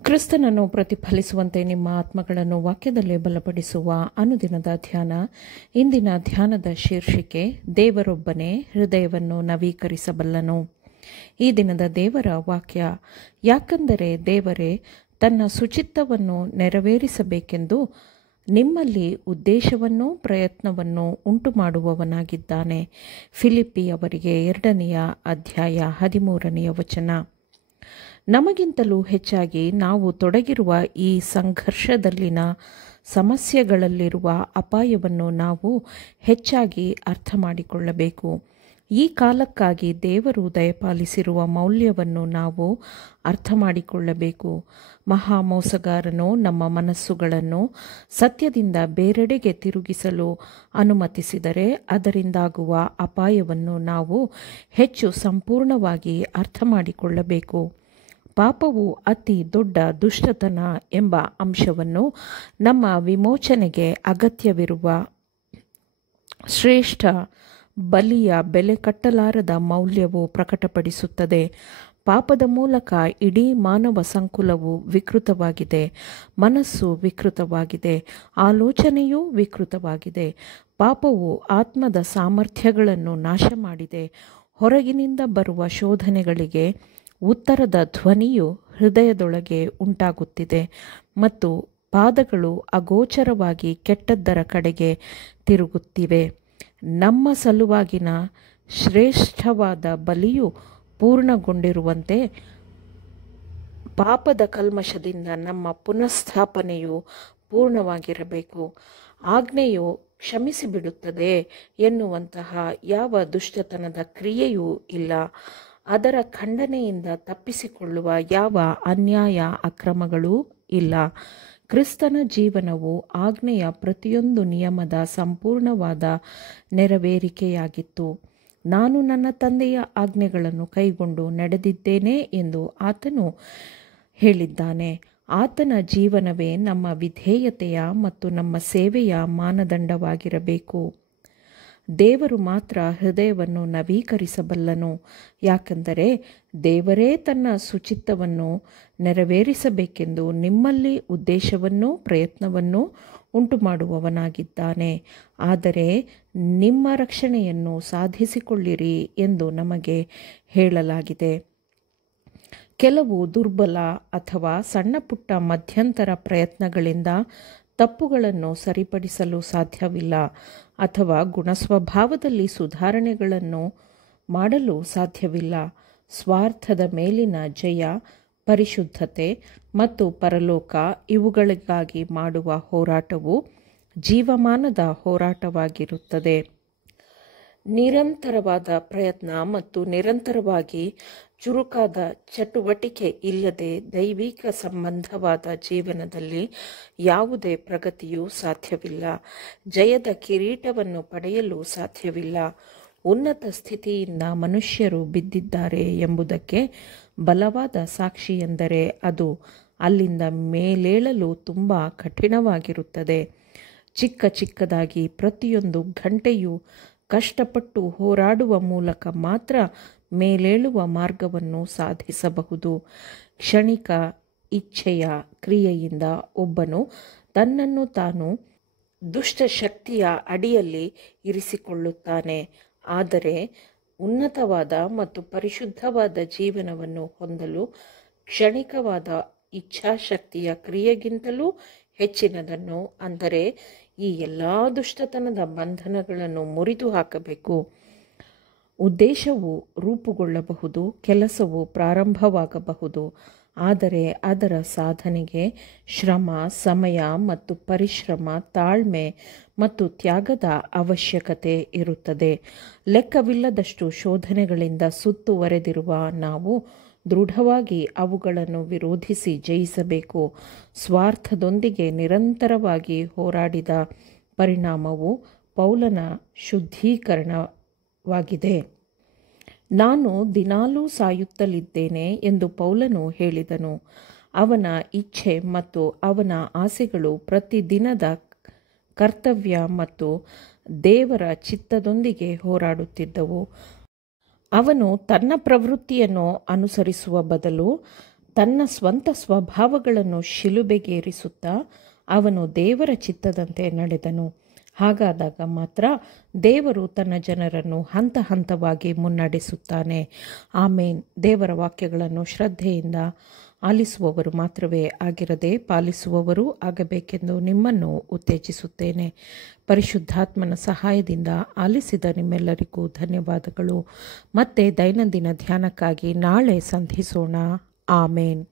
ಕ್ರಿಸ್ತನನ್ನು ಪ್ರತಿಫಲಿಸುವಂತೆ ನಿಮ್ಮ ಆತ್ಮಗಳನ್ನು ವಾಕ್ಯದಲ್ಲಿ ಬಲಪಡಿಸುವ ಅನುದಿನದ ಧ್ಯಾನ. ಇಂದಿನ ಧ್ಯಾನದ ಶೀರ್ಷಿಕೆ, ದೇವರೊಬ್ಬನೇ ಹೃದಯವನ್ನು ನವೀಕರಿಸಬಲ್ಲನು. ಈ ದಿನದ ದೇವರ ವಾಕ್ಯ, ಯಾಕಂದರೆ ದೇವರೇ ತನ್ನ ಸುಚಿತ್ತವನ್ನು ನೆರವೇರಿಸಬೇಕೆಂದು ನಿಮ್ಮಲ್ಲಿ ಉದ್ದೇಶವನ್ನೂ ಪ್ರಯತ್ನವನ್ನು ಉಂಟುಮಾಡುವವನಾಗಿದ್ದಾನೆ. ಫಿಲಿಪ್ಪಿಯವರಿಗೆ 2ನೇ ಅಧ್ಯಾಯ 13ನೇ ವಚನ. ನಮಗಿಂತಲೂ ಹೆಚ್ಚಾಗಿ ನಾವು ತೊಡಗಿರುವ ಈ ಸಂಘರ್ಷದಲ್ಲಿನ ಸಮಸ್ಯೆಗಳಲ್ಲಿರುವ ಅಪಾಯವನ್ನು ನಾವು ಹೆಚ್ಚಾಗಿ ಅರ್ಥ ಮಾಡಿಕೊಳ್ಳಬೇಕು. ಈ ಕಾಲಕ್ಕಾಗಿ ದೇವರು ದಯಪಾಲಿಸಿರುವ ಮೌಲ್ಯವನ್ನು ನಾವು ಅರ್ಥ ಮಾಡಿಕೊಳ್ಳಬೇಕು. ಮಹಾಮೋಸಗಾರನು ನಮ್ಮ ಮನಸ್ಸುಗಳನ್ನು ಸತ್ಯದಿಂದ ಬೇರೆಡೆಗೆ ತಿರುಗಿಸಲು ಅನುಮತಿಸಿದರೆ ಅದರಿಂದಾಗುವ ಅಪಾಯವನ್ನು ನಾವು ಹೆಚ್ಚು ಸಂಪೂರ್ಣವಾಗಿ ಅರ್ಥ ಮಾಡಿಕೊಳ್ಳಬೇಕು. ಪಾಪವು ಅತಿ ದೊಡ್ಡ ದುಷ್ಟತನ ಎಂಬ ಅಂಶವನ್ನು ನಮ್ಮ ವಿಮೋಚನೆಗೆ ಅಗತ್ಯವಿರುವ ಶ್ರೇಷ್ಠ ಬಲಿಯ ಬೆಲೆ ಕಟ್ಟಲಾರದ ಮೌಲ್ಯವು ಪ್ರಕಟಪಡಿಸುತ್ತದೆ. ಪಾಪದ ಮೂಲಕ ಇಡೀ ಮಾನವ ಸಂಕುಲವು ವಿಕೃತವಾಗಿದೆ. ಮನಸ್ಸು ವಿಕೃತವಾಗಿದೆ. ಆಲೋಚನೆಯೂ ವಿಕೃತವಾಗಿದೆ. ಪಾಪವು ಆತ್ಮದ ಸಾಮರ್ಥ್ಯಗಳನ್ನು ನಾಶ ಮಾಡಿದೆ. ಹೊರಗಿನಿಂದ ಬರುವ ಶೋಧನೆಗಳಿಗೆ ಉತ್ತರದ ಧ್ವನಿಯು ಹೃದಯದೊಳಗೆ ಉಂಟಾಗುತ್ತಿದೆ ಮತ್ತು ಪಾದಗಳು ಅಗೋಚರವಾಗಿ ಕೆಟ್ಟದ್ದರ ಕಡೆಗೆ ತಿರುಗುತ್ತಿವೆ. ನಮ್ಮ ಸಲುವಾಗಿನ ಶ್ರೇಷ್ಠವಾದ ಬಲಿಯು ಪೂರ್ಣಗೊಂಡಿರುವಂತೆ ಪಾಪದ ಕಲ್ಮಶದಿಂದ ನಮ್ಮ ಪುನಃಸ್ಥಾಪನೆಯು ಪೂರ್ಣವಾಗಿರಬೇಕು. ಆಜ್ಞೆಯು ಕ್ಷಮಿಸಿಬಿಡುತ್ತದೆ ಎನ್ನುವಂತಹ ಯಾವ ದುಷ್ಟತನದ ಕ್ರಿಯೆಯೂ ಇಲ್ಲ. ಅದರ ಖಂಡನೆಯಿಂದ ತಪ್ಪಿಸಿಕೊಳ್ಳುವ ಯಾವ ಅನ್ಯಾಯ ಅಕ್ರಮಗಳೂ ಇಲ್ಲ. ಕ್ರಿಸ್ತನ ಜೀವನವು ಆಜ್ಞೆಯ ಪ್ರತಿಯೊಂದು ನಿಯಮದ ಸಂಪೂರ್ಣವಾದ ನೆರವೇರಿಕೆಯಾಗಿತ್ತು. ನಾನು ನನ್ನ ತಂದೆಯ ಆಜ್ಞೆಗಳನ್ನು ಕೈಗೊಂಡು ನಡೆದಿದ್ದೇನೆ ಎಂದು ಆತನು ಹೇಳಿದ್ದಾನೆ. ಆತನ ಜೀವನವೇ ನಮ್ಮ ವಿಧೇಯತೆಯ ಮತ್ತು ನಮ್ಮ ಸೇವೆಯ ಮಾನದಂಡವಾಗಿರಬೇಕು. ದೇವರು ಮಾತ್ರ ಹೃದಯವನ್ನು ನವೀಕರಿಸಬಲ್ಲನು. ಯಾಕಂದರೆ ದೇವರೇ ತನ್ನ ಸುಚಿತ್ತವನ್ನು ನೆರವೇರಿಸಬೇಕೆಂದು ನಿಮ್ಮಲ್ಲಿ ಉದ್ದೇಶವನ್ನೂ ಪ್ರಯತ್ನವನ್ನೂ ಉಂಟುಮಾಡುವವನಾಗಿದ್ದಾನೆ. ಆದರೆ ನಿಮ್ಮ ರಕ್ಷಣೆಯನ್ನು ಸಾಧಿಸಿಕೊಳ್ಳಿರಿ ಎಂದು ನಮಗೆ ಹೇಳಲಾಗಿದೆ. ಕೆಲವು ದುರ್ಬಲ ಅಥವಾ ಸಣ್ಣಪುಟ್ಟ ಮಧ್ಯಂತರ ಪ್ರಯತ್ನಗಳಿಂದ ತಪ್ಪುಗಳನ್ನು ಸರಿಪಡಿಸಲು ಸಾಧ್ಯವಿಲ್ಲ ಅಥವಾ ಗುಣಸ್ವಭಾವದಲ್ಲಿ ಸುಧಾರಣೆಗಳನ್ನು ಮಾಡಲು ಸಾಧ್ಯವಿಲ್ಲ. ಸ್ವಾರ್ಥದ ಮೇಲಿನ ಜಯ, ಪರಿಶುದ್ಧತೆ ಮತ್ತು ಪರಲೋಕ ಇವುಗಳಿಗಾಗಿ ಮಾಡುವ ಹೋರಾಟವು ಜೀವಮಾನದ ಹೋರಾಟವಾಗಿರುತ್ತದೆ. ನಿರಂತರವಾದ ಪ್ರಯತ್ನ ಮತ್ತು ನಿರಂತರವಾಗಿ ಚುರುಕಾದ ಚಟುವಟಿಕೆ ಇಲ್ಲದೆ ದೈವಿಕ ಸಂಬಂಧವಾದ ಜೀವನದಲ್ಲಿ ಯಾವುದೇ ಪ್ರಗತಿಯೂ ಸಾಧ್ಯವಿಲ್ಲ. ಜಯದ ಕಿರೀಟವನ್ನು ಪಡೆಯಲು ಸಾಧ್ಯವಿಲ್ಲ. ಉನ್ನತ ಸ್ಥಿತಿಯಿಂದ ಮನುಷ್ಯರು ಬಿದ್ದಿದ್ದಾರೆ ಎಂಬುದಕ್ಕೆ ಬಲವಾದ ಸಾಕ್ಷಿ ಎಂದರೆ ಅದು ಅಲ್ಲಿಂದ ಮೇಲೇಳಲು ತುಂಬ ಕಠಿಣವಾಗಿರುತ್ತದೆ. ಚಿಕ್ಕದಾಗಿ ಪ್ರತಿಯೊಂದು ಗಂಟೆಯೂ ಕಷ್ಟಪಟ್ಟು ಹೋರಾಡುವ ಮೂಲಕ ಮಾತ್ರ ಮೇಲೇಳುವ ಮಾರ್ಗವನ್ನು ಸಾಧಿಸಬಹುದು. ಕ್ಷಣಿಕ ಇಚ್ಛೆಯ ಕ್ರಿಯೆಯಿಂದ ಒಬ್ಬನು ತನ್ನನ್ನು ತಾನು ದುಷ್ಟಶಕ್ತಿಯ ಅಡಿಯಲ್ಲಿ ಇರಿಸಿಕೊಳ್ಳುತ್ತಾನೆ. ಆದರೆ ಉನ್ನತವಾದ ಮತ್ತು ಪರಿಶುದ್ಧವಾದ ಜೀವನವನ್ನು ಹೊಂದಲು ಕ್ಷಣಿಕವಾದ ಇಚ್ಛಾಶಕ್ತಿಯ ಕ್ರಿಯೆಗಿಂತಲೂ ಹೆಚ್ಚಿನದನ್ನು, ಅಂದರೆ ಈ ಎಲ್ಲ ದುಷ್ಟತನದ ಬಂಧನಗಳನ್ನು ಮುರಿದು ಹಾಕಬೇಕು. ಉದ್ದೇಶವು ರೂಪುಗೊಳ್ಳಬಹುದು, ಕೆಲಸವು ಪ್ರಾರಂಭವಾಗಬಹುದು, ಆದರೆ ಅದರ ಸಾಧನೆಗೆ ಶ್ರಮ, ಸಮಯ ಮತ್ತು ಪರಿಶ್ರಮ, ತಾಳ್ಮೆ ಮತ್ತು ತ್ಯಾಗದ ಅವಶ್ಯಕತೆ ಇರುತ್ತದೆ. ಲೆಕ್ಕವಿಲ್ಲದಷ್ಟು ಶೋಧನೆಗಳಿಂದ ಸುತ್ತುವರೆದಿರುವ ನಾವು ದೃಢವಾಗಿ ಅವುಗಳನ್ನು ವಿರೋಧಿಸಿ ಜಯಿಸಬೇಕು. ಸ್ವಾರ್ಥದೊಂದಿಗೆ ನಿರಂತರವಾಗಿ ಹೋರಾಡಿದ ಪರಿಣಾಮವು ಪೌಲನ ಶುದ್ಧೀಕರಣವಾಗಿದೆ. ನಾನು ದಿನಾಲೂ ಸಾಯುತ್ತಲಿದ್ದೇನೆ ಎಂದು ಪೌಲನು ಹೇಳಿದನು. ಅವನ ಇಚ್ಛೆ ಮತ್ತು ಅವನ ಆಸೆಗಳು ಪ್ರತಿದಿನದ ಕರ್ತವ್ಯ ಮತ್ತು ದೇವರ ಚಿತ್ತದೊಂದಿಗೆ ಹೋರಾಡುತ್ತಿದ್ದವು. ಅವನು ತನ್ನ ಪ್ರವೃತ್ತಿಯನ್ನು ಅನುಸರಿಸುವ ಬದಲು ತನ್ನ ಸ್ವಂತ ಸ್ವಭಾವಗಳನ್ನು ಶಿಲುಬೆಗೇರಿಸುತ್ತಾ ಅವನು ದೇವರ ಚಿತ್ತದಂತೆ ನಡೆದನು. ಹಾಗಾದಾಗ ಮಾತ್ರ ದೇವರು ತನ್ನ ಜನರನ್ನು ಹಂತ ಹಂತವಾಗಿ ಮುನ್ನಡೆಸುತ್ತಾನೆ. ಆಮೇನ್. ದೇವರ ವಾಕ್ಯಗಳನ್ನು ಶ್ರದ್ಧೆಯಿಂದ ಆಲಿಸುವವರು ಮಾತ್ರವೇ ಆಗಿರದೆ ಪಾಲಿಸುವವರೂ ಆಗಬೇಕೆಂದು ನಿಮ್ಮನ್ನು ಉತ್ತೇಜಿಸುತ್ತೇನೆ. ಪರಿಶುದ್ಧಾತ್ಮನ ಸಹಾಯದಿಂದ ಆಲಿಸಿದ ನಿಮ್ಮೆಲ್ಲರಿಗೂ ಧನ್ಯವಾದಗಳು. ಮತ್ತೆ ದೈನಂದಿನ ಧ್ಯಾನಕ್ಕಾಗಿ ನಾಳೆ ಸಂಧಿಸೋಣ. ಆಮೇನ್.